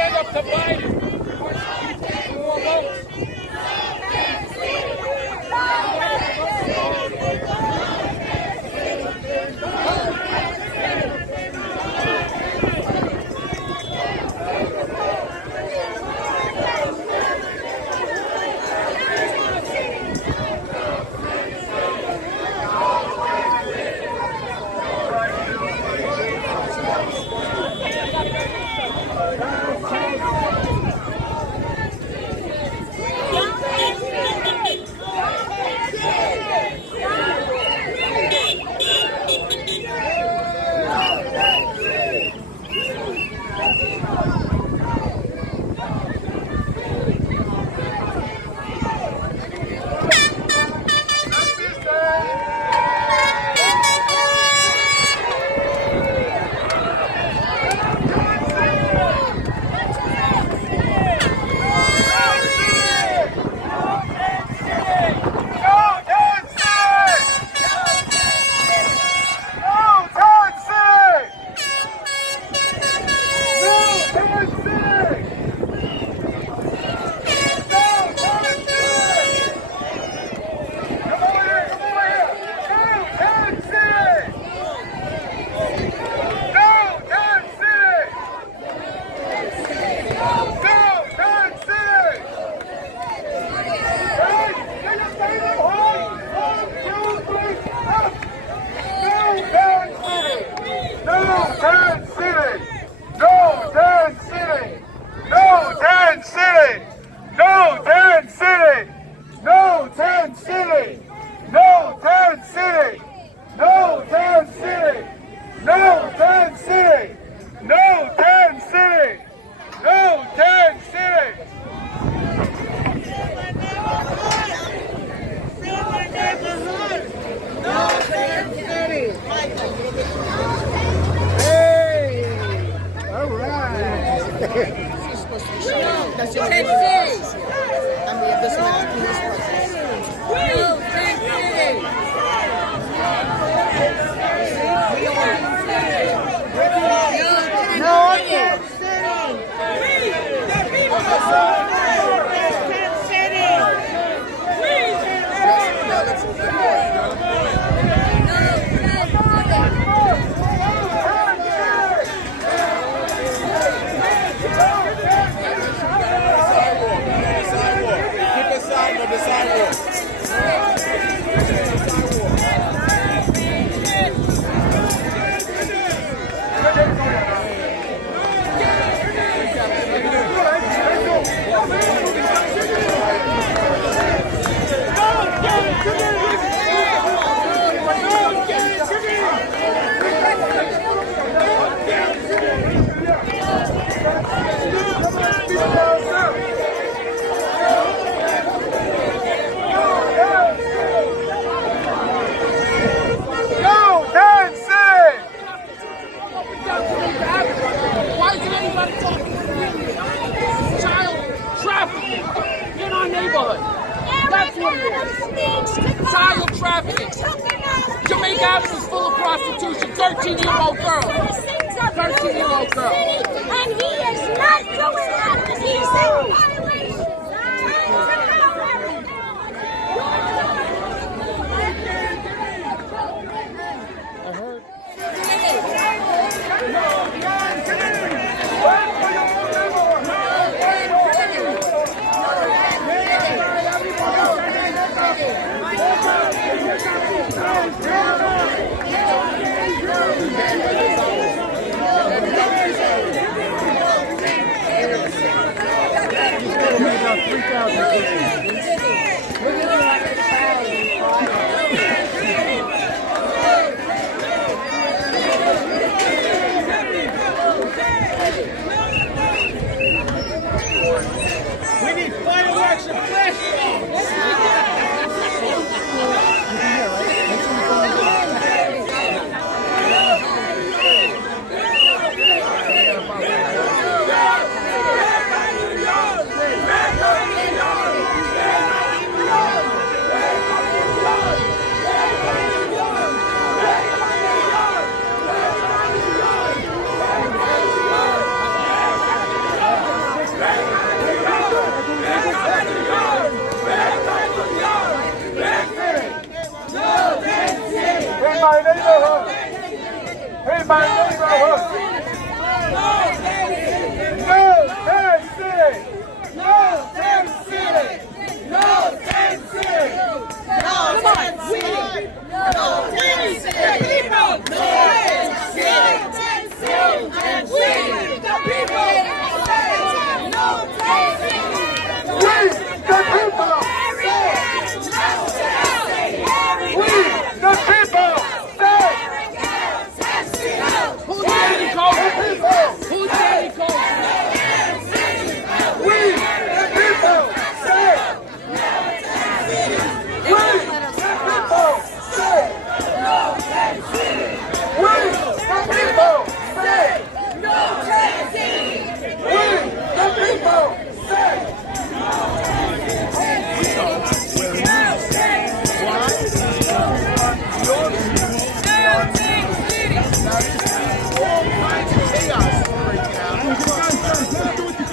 stand up to Biden. More votes. That's your Tent City. I mean, this one is police process. No, Tent City. No, Tent City. Why isn't anybody talking to child trafficking in our neighborhood? That's what it is. Child trafficking. Jamaica Avenue is full of prostitution. 13-year-old girl. 13-year-old girl. And he is not doing that. He's in violation. I heard.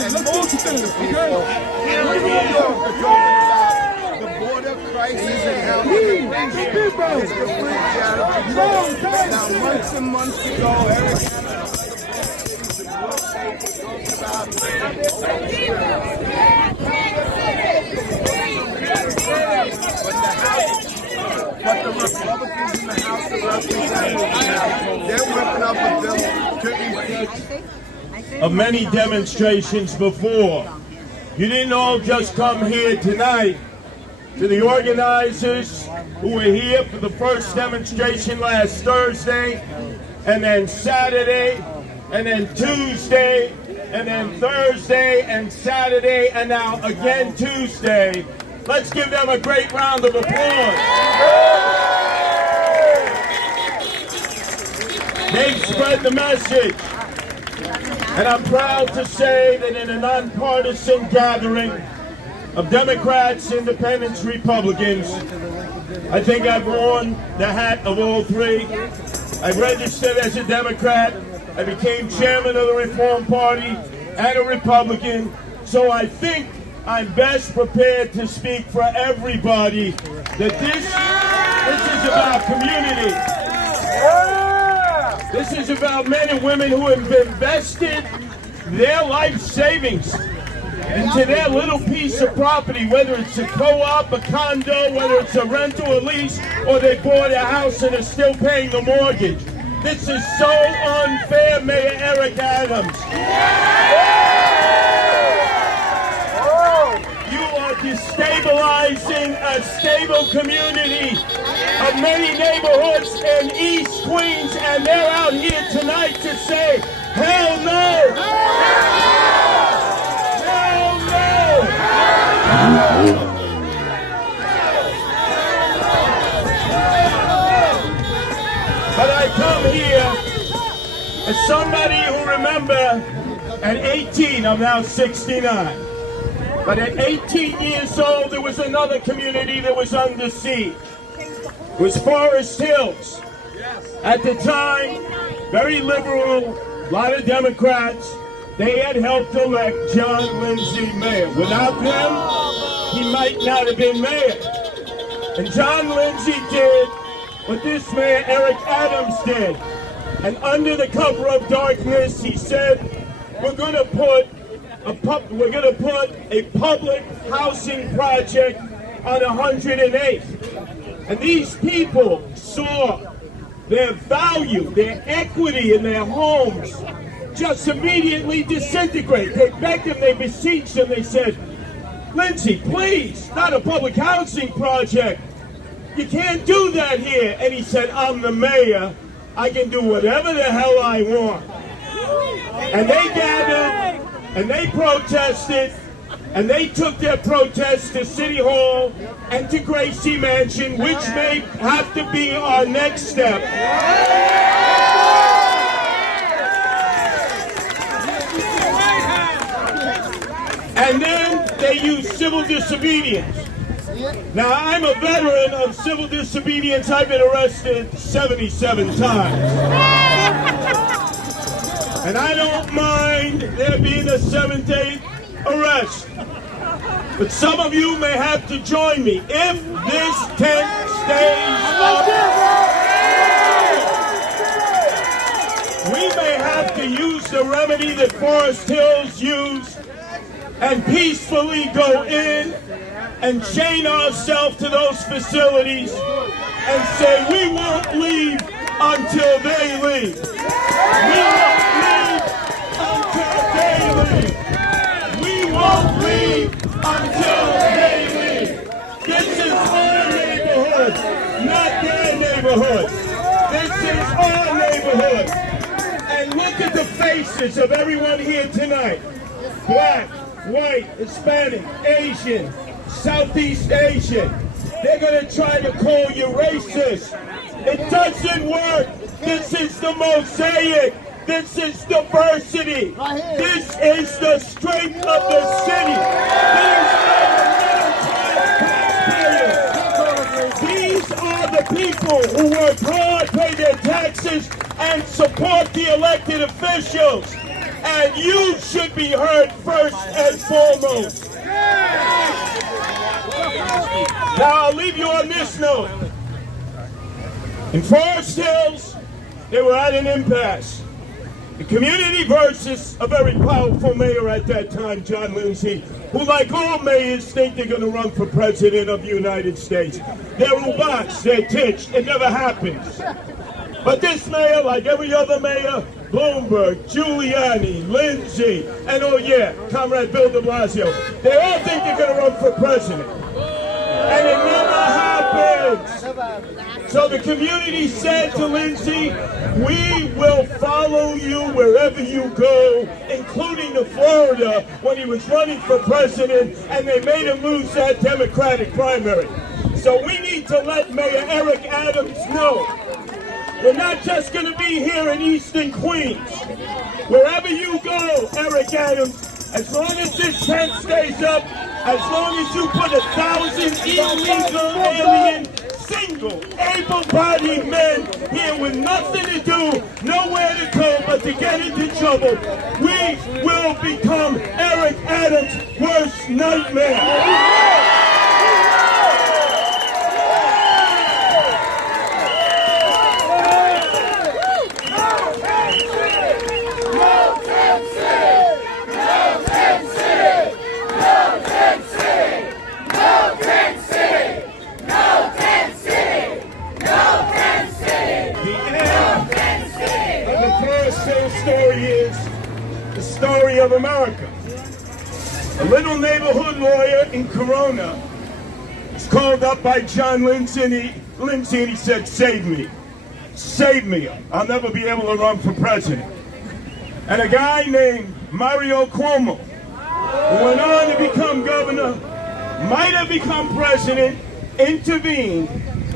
And most of the people in New York are talking about the border crisis and how everything is complete charity. Now, months and months ago, Eric but the Republicans in the House of Representatives now, they're whipping up a bill to impeach. Of many demonstrations before. You didn't all just come here tonight. To the organizers who were here for the first demonstration last Thursday, and then Saturday, and then Tuesday, and then Thursday, and Saturday, and now again Tuesday. Let's give them a great round of applause. They've spread the message. And I'm proud to say that in a nonpartisan gathering of Democrats, Independents, Republicans, I think I've worn the hat of all three. I registered as a Democrat. I became chairman of the Reform Party and a Republican. So I think I'm best prepared to speak for everybody that this is about community. This is about men and women who have invested their life savings into their little piece of property, whether it's a co-op, a condo, whether it's a rental, a lease, or they bought a house and are still paying the mortgage. This is so unfair, Mayor Eric Adams. You are destabilizing a stable community of many neighborhoods in East Queens, and they're out here tonight to say, hell no! Hell no! But I come here as somebody who remember at 18, I'm now 69. But at 18 years old, there was another community that was under siege. It was Forest Hills. At the time, very liberal, a lot of Democrats. They had helped elect John Lindsay mayor. Without them, he might not have been mayor. And John Lindsay did what this mayor, Eric Adams, did. And under the cover of darkness, he said, we're going to put a public housing project on 108th. And these people saw their value, their equity in their homes just immediately disintegrate. They begged him, they beseeched him, they said, Lindsay, please, not a public housing project. You can't do that here. And he said, I'm the mayor. I can do whatever the hell I want. And they gathered, and they protested, and they took their protest to City Hall and to Gracie Mansion, which may have to be our next step. And then they used civil disobedience. Now, I'm a veteran of civil disobedience. I've been arrested 77 times. And I don't mind there being a 7th, 8th arrest. But some of you may have to join me. If this tent stays up, we may have to use the remedy that Forest Hills used and peacefully go in and chain ourselves to those facilities and say we won't leave until they leave. We won't leave until they leave. We won't leave until they leave. This is our neighborhood, not their neighborhood. This is our neighborhood. And look at the faces of everyone here tonight. Black, white, Hispanic, Asian, Southeast Asian. They're going to try to call you racist. It doesn't work. This is the mosaic. This is diversity. This is the strength of the city. These are the people who work hard, pay their taxes, and support the elected officials. And you should be heard first and foremost. Now, I'll leave you on this note. In Forest Hills, they were at an impasse. The community versus a very powerful mayor at that time, John Lindsay, who, like all mayors, think they're going to run for president of the United States. They're robots, they're titched, it never happens. But this mayor, like every other mayor, Bloomberg, Giuliani, Lindsay, and oh yeah, Comrade Bill de Blasio, they all think they're going to run for president. And it never happens. So the community said to Lindsay, we will follow you wherever you go, including to Florida when he was running for president, and they made him lose that Democratic primary. So we need to let Mayor Eric Adams know we're not just going to be here in Eastern Queens. Wherever you go, Eric Adams, as long as this tent stays up, as long as you put 1,000 illegal alien, single, able-bodied men here with nothing to do, nowhere to go but to get into trouble, we will become Eric Adams' worst nightmare. Story is the story of America. A little neighborhood lawyer in Corona was called up by John Lindsay, and he said, save me. Save me. I'll never be able to run for president. And a guy named Mario Cuomo, who went on to become governor, might have become president, intervened,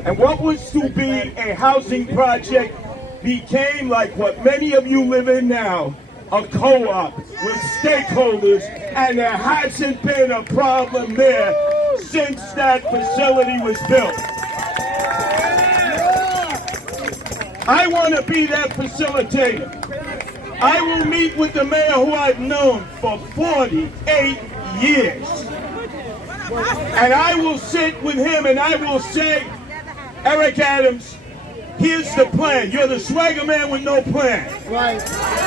and what was to be a housing project became like what many of you live in now, a co-op with stakeholders, and there hasn't been a problem there since that facility was built. I want to be that facilitator. I will meet with the mayor who I've known for 48 years. And I will sit with him and I will say, Eric Adams, here's the plan. You're the swagger man with no plan. Right.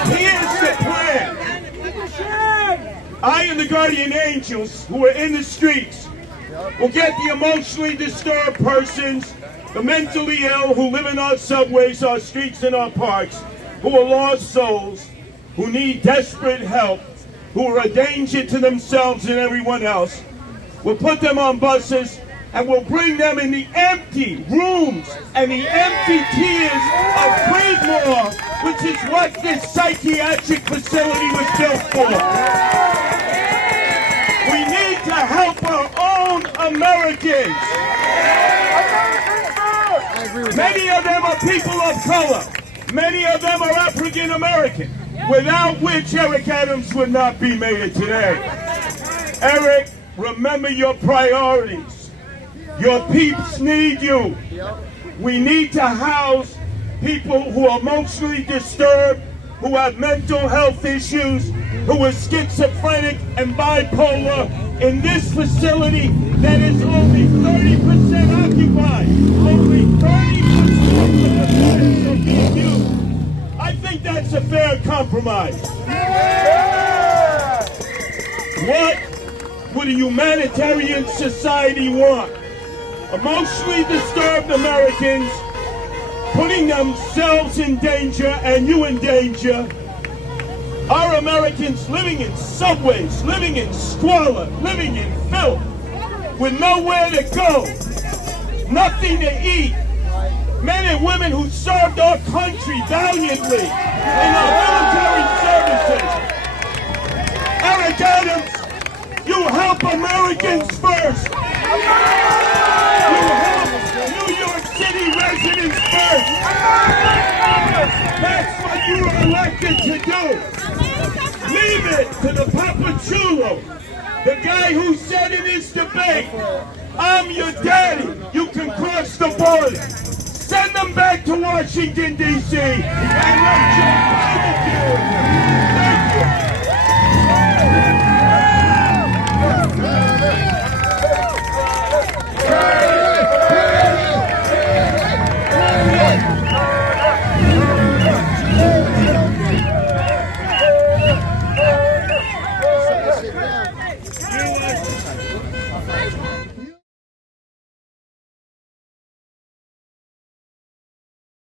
Here's the plan. I and the guardian angels who are in the streets will get the emotionally disturbed persons, the mentally ill who live in our subways, our streets, and our parks, who are lost souls, who need desperate help, who are a danger to themselves and everyone else. We'll put them on buses and we'll bring them in the empty rooms and the empty tiers of Creedmoor, which is what this psychiatric facility was built for. We need to help our own Americans. Many of them are people of color. Many of them are African American, without which Eric Adams would not be mayor today. Eric, remember your priorities. Your peeps need you. We need to house people who are emotionally disturbed, who have mental health issues, who are schizophrenic and bipolar in this facility that is only 30% occupied. Only 30% of the beds are being used. I think that's a fair compromise. What would a humanitarian society want? Emotionally disturbed Americans putting themselves in danger and you in danger. Our Americans living in subways, living in squalor, living in filth, with nowhere to go, nothing to eat. Men and women who served our country valiantly in our military services. Eric Adams, you help Americans first. You help New York City residents first. That's what you were elected to do. Leave it to the Papachulo, the guy who said in his debate, I'm your daddy, you can cross the border. Send them back to Washington, D.C. and let Joe Biden do it.